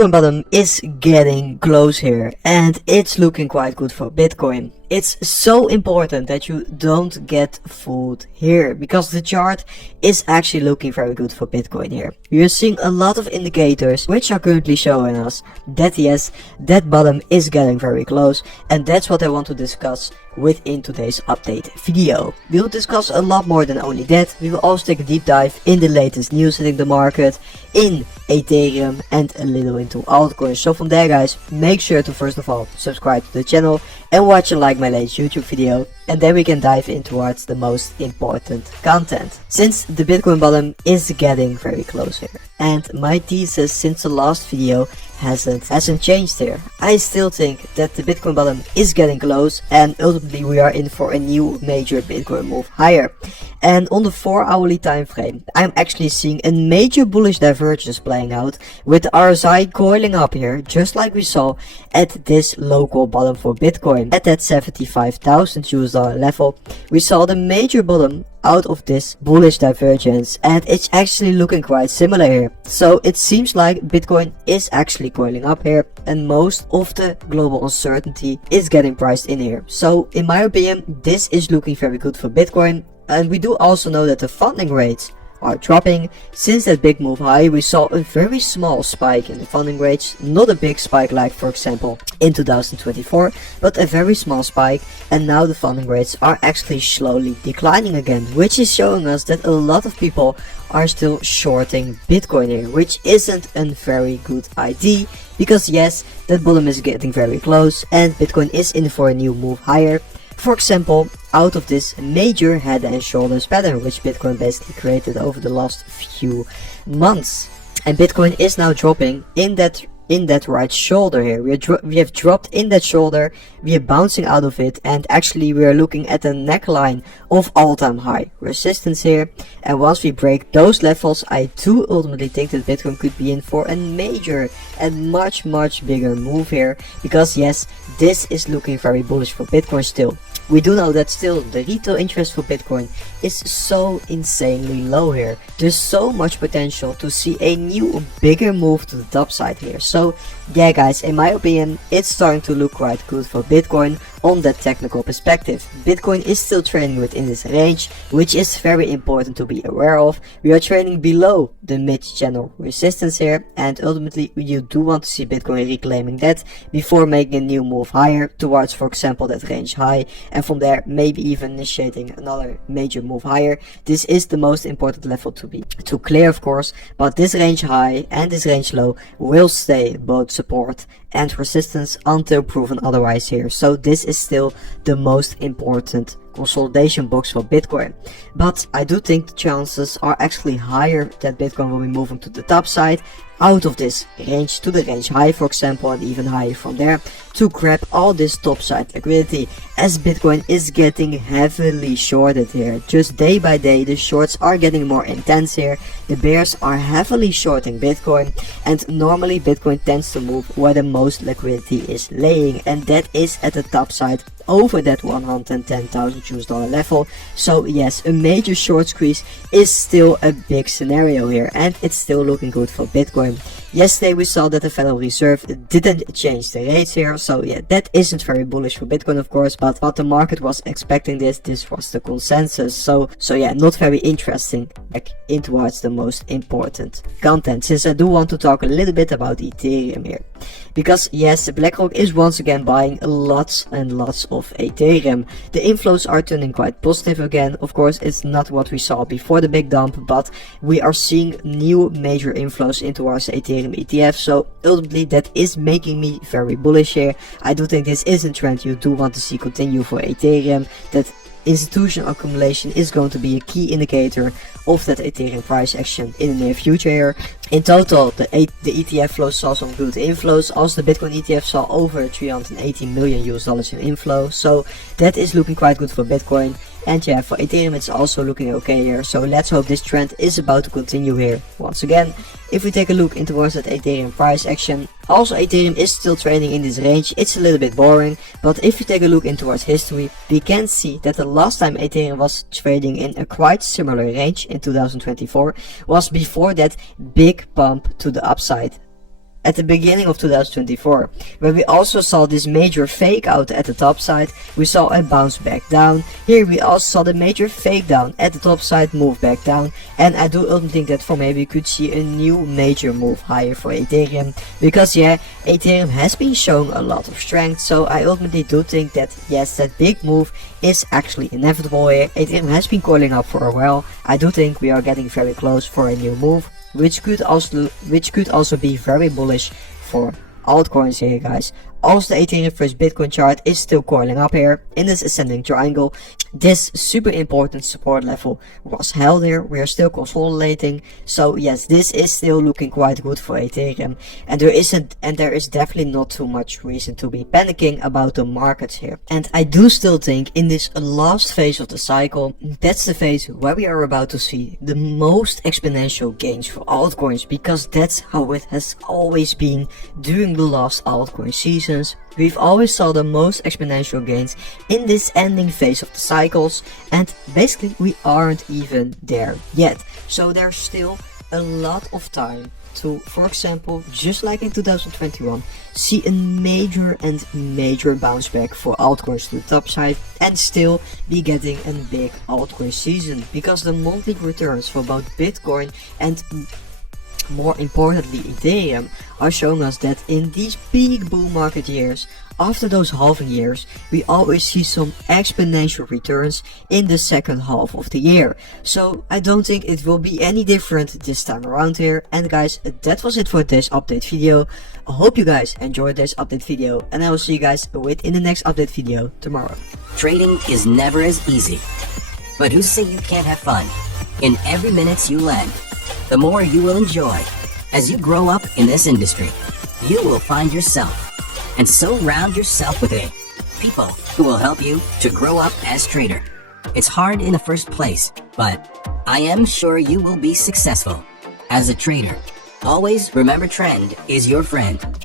Bitcoin bottom is getting close here, and it's looking quite good for Bitcoin. It's so important that you don't get fooled here, because the chart is actually looking very good for Bitcoin here. We are seeing a lot of indicators which are currently showing us that yes, that bottom is getting very close, and that's what I want to discuss within today's update video. We will discuss a lot more than only that. We will also take a deep dive in the latest news hitting the market, in Ethereum, and a little into altcoins. So from there, guys, make sure to first of all subscribe to the channel and watch and like my latest YouTube video, and then we can dive in towards the most important content. Since the Bitcoin bottom is getting very close here, and my thesis since the last video hasn't changed here. I still think that the Bitcoin bottom is getting close, and ultimately we are in for a new major Bitcoin move higher. And on the 4-hourly time frame, I'm actually seeing a major bullish divergence playing out, with the RSI coiling up here, just like we saw at this local bottom for Bitcoin. At that 75,000 US dollar level, we saw the major bottom out of this bullish divergence, and it's actually looking quite similar here. So it seems like Bitcoin is actually coiling up here, and most of the global uncertainty is getting priced in here. So in my opinion, this is looking very good for Bitcoin. And we do also know that the funding rates are dropping. Since that big move high, we saw a very small spike in the funding rates, not a big spike like for example in 2024, but a very small spike, and now the funding rates are actually slowly declining again, which is showing us that a lot of people are still shorting Bitcoin here, which isn't a very good idea, because yes, that bottom is getting very close and Bitcoin is in for a new move higher. For example, out of this major head and shoulders pattern which Bitcoin basically created over the last few months. And Bitcoin is now dropping in that right shoulder here. We have dropped in that shoulder, we are bouncing out of it, and actually we are looking at the neckline of all-time high resistance here. And once we break those levels, I do ultimately think that Bitcoin could be in for a major and much bigger move here, because yes, this is looking very bullish for Bitcoin still. We do know that still the retail interest for Bitcoin is so insanely low here. There's so much potential to see a new bigger move to the top side here. So yeah guys, in my opinion, it's starting to look quite good for Bitcoin on that technical perspective. Bitcoin is still trading within this range, which is very important to be aware of. We are trading below the mid-channel resistance here, and ultimately you do want to see Bitcoin reclaiming that before making a new move higher towards, for example, that range high, and from there maybe even initiating another major move higher. This is the most important level to clear, of course, but this range high and this range low will stay both support and resistance until proven otherwise here. So this is still the most important consolidation box for Bitcoin. But I do think the chances are actually higher that Bitcoin will be moving to the top side, out of this range to the range high, for example, and even higher from there, to grab all this top side liquidity, as Bitcoin is getting heavily shorted here. Just day by day the shorts are getting more intense here. The bears are heavily shorting Bitcoin, and normally Bitcoin tends to move where the most liquidity is laying, and that is at the top side over that 110,000 US dollar level. So yes, a major short squeeze is still a big scenario here, and it's still looking good for Bitcoin. Yesterday we saw that the Federal Reserve didn't change the rates here, so yeah, that isn't very bullish for Bitcoin, of course, but the market was expecting this was the consensus. So yeah, not very interesting. Back in towards the most important content, since I do want to talk a little bit about Ethereum here, because yes, BlackRock is once again buying lots and lots of Ethereum. The inflows are turning quite positive again. Of course, it's not what we saw before the big dump, but we are seeing new major inflows into our Ethereum ETF. So ultimately that is making me very bullish here. I do think this is a trend you do want to see continue for Ethereum, that institutional accumulation is going to be a key indicator of that Ethereum price action in the near future here. In total, the ETF flows saw some good inflows. Also, the Bitcoin ETF saw over 380 million US dollars in inflow. So that is looking quite good for Bitcoin. And yeah, for Ethereum it's also looking okay here. So let's hope this trend is about to continue here. Once again, if we take a look into that Ethereum price action, also Ethereum is still trading in this range. It's a little bit boring, but if you take a look into history, we can see that the last time Ethereum was trading in a quite similar range in 2024 was before that big pump to the upside at the beginning of 2024, where we also saw this major fake out at the top side. We saw a bounce back down. Here we also saw the major fake down at the top side, move back down, and I do ultimately think that for maybe we could see a new major move higher for Ethereum, because yeah, Ethereum has been showing a lot of strength. So I ultimately do think that yes, that big move is actually inevitable here. Ethereum has been calling up for a while. I do think we are getting very close for a new move, which could also be very bullish for altcoins here, guys. Also, the Ethereum first Bitcoin chart is still coiling up here in this ascending triangle. This super important support level was held here. We are still consolidating. So yes, this is still looking quite good for Ethereum, and there is definitely not too much reason to be panicking about the markets here. And I do still think in this last phase of the cycle, that's the phase where we are about to see the most exponential gains for altcoins, because that's how it has always been during the last altcoin season. We've always saw the most exponential gains in this ending phase of the cycles, and basically we aren't even there yet. So there's still a lot of time to, for example, just like in 2021, see a major bounce back for altcoins to the top side and still be getting a big altcoin season, because the monthly returns for both Bitcoin and more importantly Ethereum are showing us that in these big bull market years, after those halving years, we always see some exponential returns in the second half of the year. So I don't think it will be any different this time around here. And guys, that was it for this update video. I hope you guys enjoyed this update video, and I will see you guys in the next update video tomorrow. Trading is never as easy, but who say you can't have fun? In every minute you lend, the more you will enjoy. As you grow up in this industry, you will find yourself and surround yourself with people who will help you to grow up as trader. It's hard in the first place, but I am sure you will be successful as a trader. Always remember, trend is your friend.